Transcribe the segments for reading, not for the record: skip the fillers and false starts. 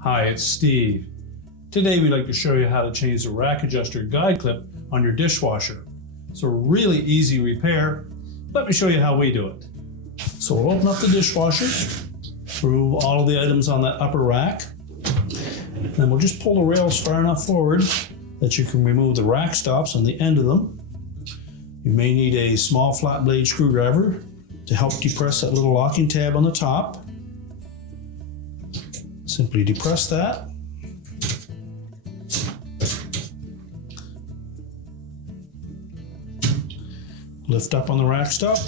Hi, it's Steve. Today we'd like to show you how to change the rack adjuster guide clip on your dishwasher. It's a really easy repair. Let me show you how we do it. So we'll open up the dishwasher, remove all of the items on that upper rack, then we'll just pull the rails far enough forward that you can remove the rack stops on the end of them. You may need a small flat blade screwdriver to help depress that little locking tab on the top. Simply depress that. Lift up on the rack stop.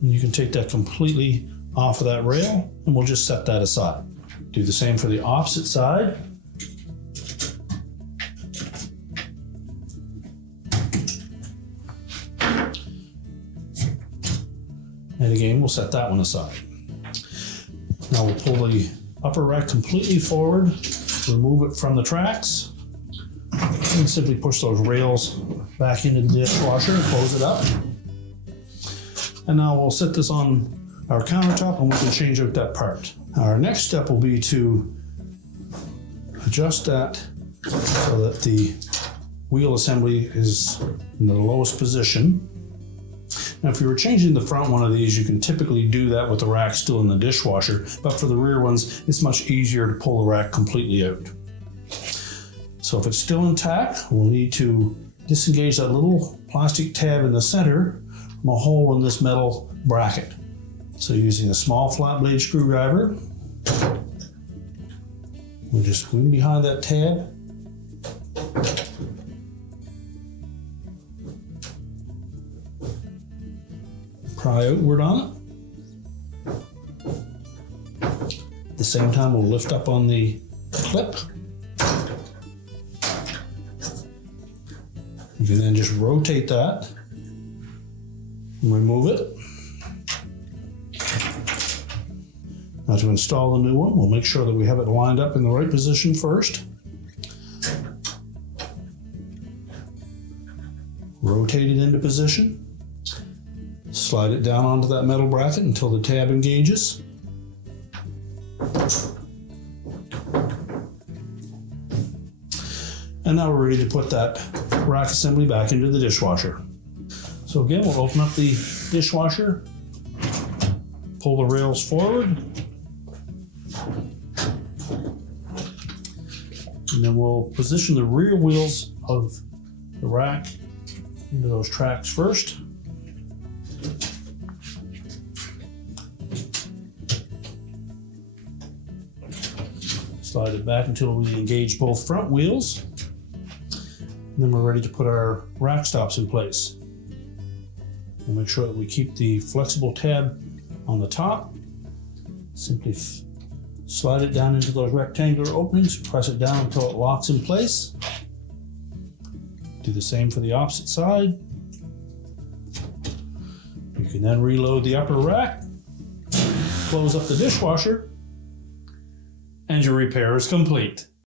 And you can take that completely off of that rail, and we'll just set that aside. Do the same for the opposite side. And again, we'll set that one aside. Now we'll pull the upper rack completely forward, remove it from the tracks, and simply push those rails back into the dishwasher and close it up. And now we'll set this on our countertop and we can change out that part. Our next step will be to adjust that so that the wheel assembly is in the lowest position. Now, if you were changing the front one of these, you can typically do that with the rack still in the dishwasher, but for the rear ones, it's much easier to pull the rack completely out. So if it's still intact, we'll need to disengage that little plastic tab in the center from a hole in this metal bracket. So using a small flat blade screwdriver, we'll just go in behind that tab, pry outward on it. At the same time, we'll lift up on the clip. You can then just rotate that and remove it. Now to install the new one, we'll make sure that we have it lined up in the right position first. Rotate it into position. Slide it down onto that metal bracket until the tab engages. And now we're ready to put that rack assembly back into the dishwasher. So again, we'll open up the dishwasher, pull the rails forward, and then we'll position the rear wheels of the rack into those tracks first. Slide it back until we engage both front wheels. And then we're ready to put our rack stops in place. We'll make sure that we keep the flexible tab on the top. Simply slide it down into those rectangular openings, press it down until it locks in place. Do the same for the opposite side. You can then reload the upper rack, close up the dishwasher, and your repair is complete.